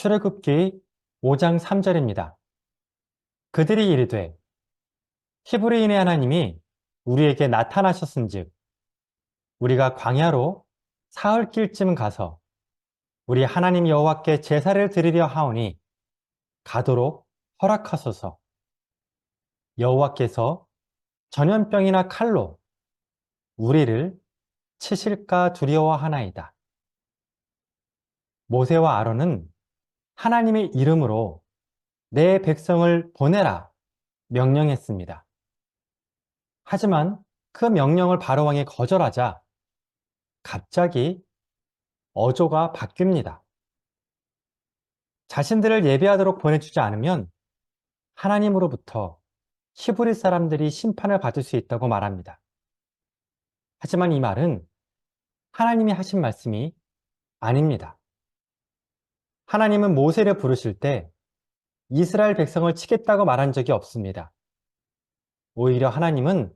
출애굽기 5장 3절입니다. 그들이 이르되 히브리인의 하나님이 우리에게 나타나셨은즉 우리가 광야로 사흘길쯤 가서 우리 하나님 여호와께 제사를 드리려 하오니 가도록 허락하소서. 여호와께서 전염병이나 칼로 우리를 치실까 두려워하나이다. 모세와 아론은 하나님의 이름으로 내 백성을 보내라 명령했습니다. 하지만 그 명령을 바로왕이 거절하자 갑자기 어조가 바뀝니다. 자신들을 예배하도록 보내주지 않으면 하나님으로부터 히브리 사람들이 심판을 받을 수 있다고 말합니다. 하지만 이 말은 하나님이 하신 말씀이 아닙니다. 하나님은 모세를 부르실 때 이스라엘 백성을 치겠다고 말한 적이 없습니다. 오히려 하나님은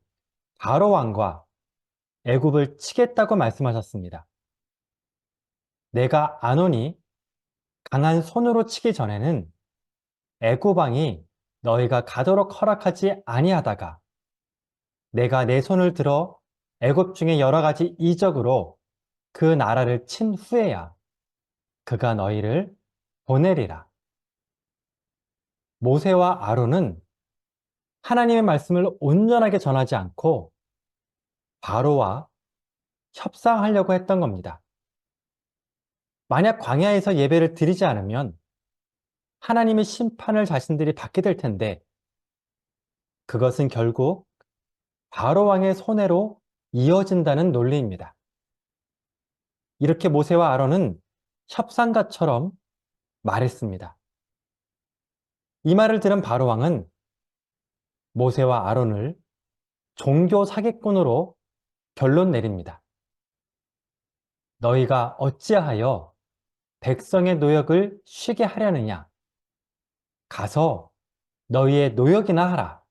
바로 왕과 애굽을 치겠다고 말씀하셨습니다. 내가 안 오니 강한 손으로 치기 전에는 애굽 왕이 너희가 가도록 허락하지 아니하다가 내가 내 손을 들어 애굽 중에 여러 가지 이적으로 그 나라를 친 후에야 그가 너희를 보내리라. 모세와 아론은 하나님의 말씀을 온전하게 전하지 않고 바로와 협상하려고 했던 겁니다. 만약 광야에서 예배를 드리지 않으면 하나님의 심판을 자신들이 받게 될 텐데 그것은 결국 바로 왕의 손해로 이어진다는 논리입니다. 이렇게 모세와 아론은 협상가처럼 말했습니다. 이 말을 들은 바로 왕은 모세와 아론을 종교 사기꾼으로 결론 내립니다. 너희가 어찌하여 백성의 노역을 쉬게 하려느냐? 가서 너희의 노역이나 하라.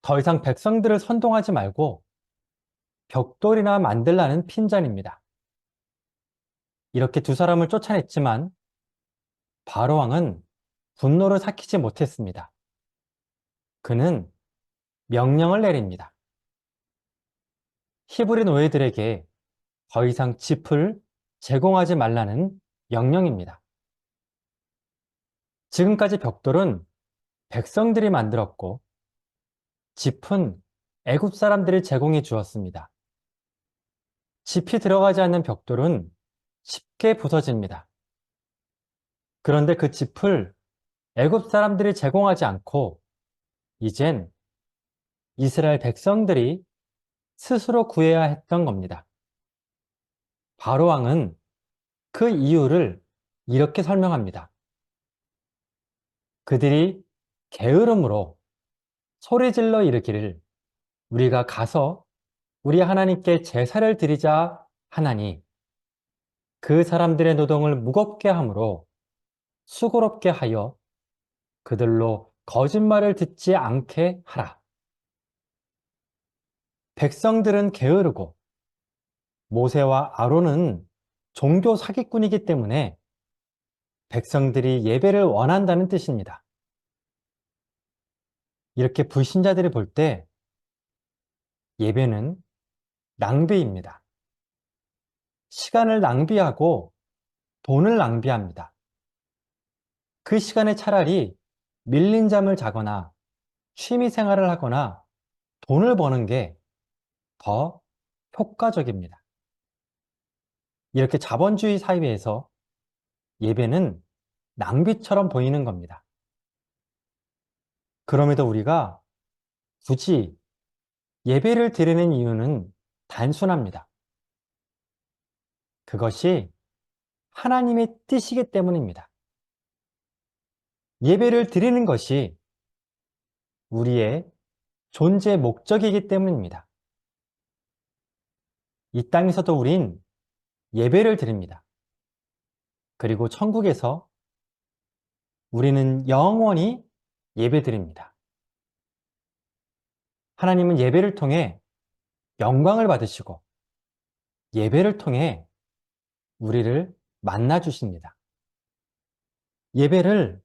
더 이상 백성들을 선동하지 말고 벽돌이나 만들라는 핀잔입니다. 이렇게 두 사람을 쫓아냈지만 바로 왕은 분노를 삭히지 못했습니다. 그는 명령을 내립니다. 히브리 노예들에게 더 이상 짚을 제공하지 말라는 명령입니다. 지금까지 벽돌은 백성들이 만들었고 짚은 애굽 사람들이 제공해 주었습니다. 짚이 들어가지 않는 벽돌은 쉽게 부서집니다. 그런데 그 짚을 애굽 사람들이 제공하지 않고 이젠 이스라엘 백성들이 스스로 구해야 했던 겁니다. 바로 왕은 그 이유를 이렇게 설명합니다. 그들이 게으름으로 소리질러 이르기를 우리가 가서 우리 하나님께 제사를 드리자 하나니 그 사람들의 노동을 무겁게 함으로 수고롭게 하여 그들로 거짓말을 듣지 않게 하라. 백성들은 게으르고 모세와 아론은 종교 사기꾼이기 때문에 백성들이 예배를 원한다는 뜻입니다. 이렇게 불신자들이 볼 때 예배는 낭비입니다. 시간을 낭비하고 돈을 낭비합니다. 그 시간에 차라리 밀린 잠을 자거나 취미 생활을 하거나 돈을 버는 게 더 효과적입니다. 이렇게 자본주의 사회에서 예배는 낭비처럼 보이는 겁니다. 그럼에도 우리가 굳이 예배를 드리는 이유는 단순합니다. 그것이 하나님의 뜻이기 때문입니다. 예배를 드리는 것이 우리의 존재 목적이기 때문입니다. 이 땅에서도 우린 예배를 드립니다. 그리고 천국에서 우리는 영원히 예배 드립니다. 하나님은 예배를 통해 영광을 받으시고 예배를 통해 우리를 만나 주십니다. 예배를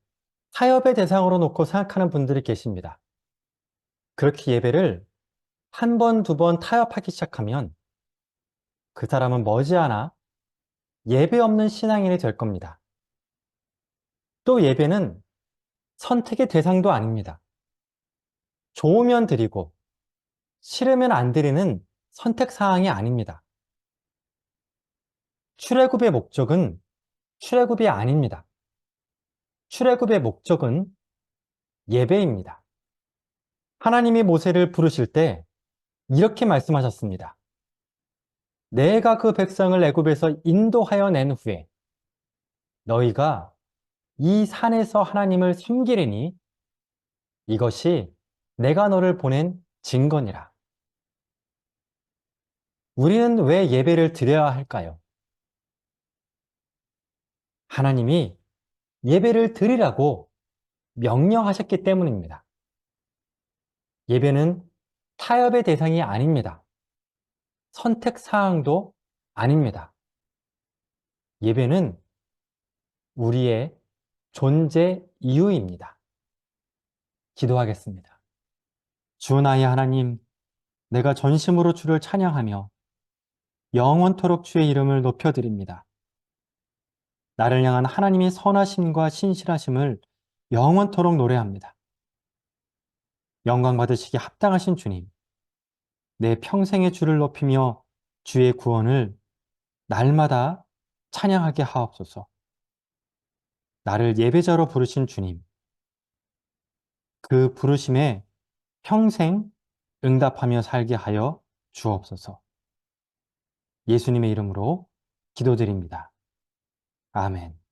타협의 대상으로 놓고 생각하는 분들이 계십니다. 그렇게 예배를 한 번, 두 번 타협하기 시작하면 그 사람은 머지않아 예배 없는 신앙인이 될 겁니다. 또 예배는 선택의 대상도 아닙니다. 좋으면 드리고 싫으면 안 드리는 선택 사항이 아닙니다. 출애굽의 목적은 출애굽이 아닙니다. 출애굽의 목적은 예배입니다. 하나님이 모세를 부르실 때 이렇게 말씀하셨습니다. 내가 그 백성을 애굽에서 인도하여 낸 후에 너희가 이 산에서 하나님을 섬기리니 이것이 내가 너를 보낸 증거니라. 우리는 왜 예배를 드려야 할까요? 하나님이 예배를 드리라고 명령하셨기 때문입니다. 예배는 타협의 대상이 아닙니다. 선택 사항도 아닙니다. 예배는 우리의 존재 이유입니다. 기도하겠습니다. 주 나의 하나님, 내가 전심으로 주를 찬양하며 영원토록 주의 이름을 높여드립니다. 나를 향한 하나님의 선하심과 신실하심을 영원토록 노래합니다. 영광 받으시기 합당하신 주님, 내 평생의 주를 높이며 주의 구원을 날마다 찬양하게 하옵소서. 나를 예배자로 부르신 주님, 그 부르심에 평생 응답하며 살게 하여 주옵소서. 예수님의 이름으로 기도드립니다. 아멘.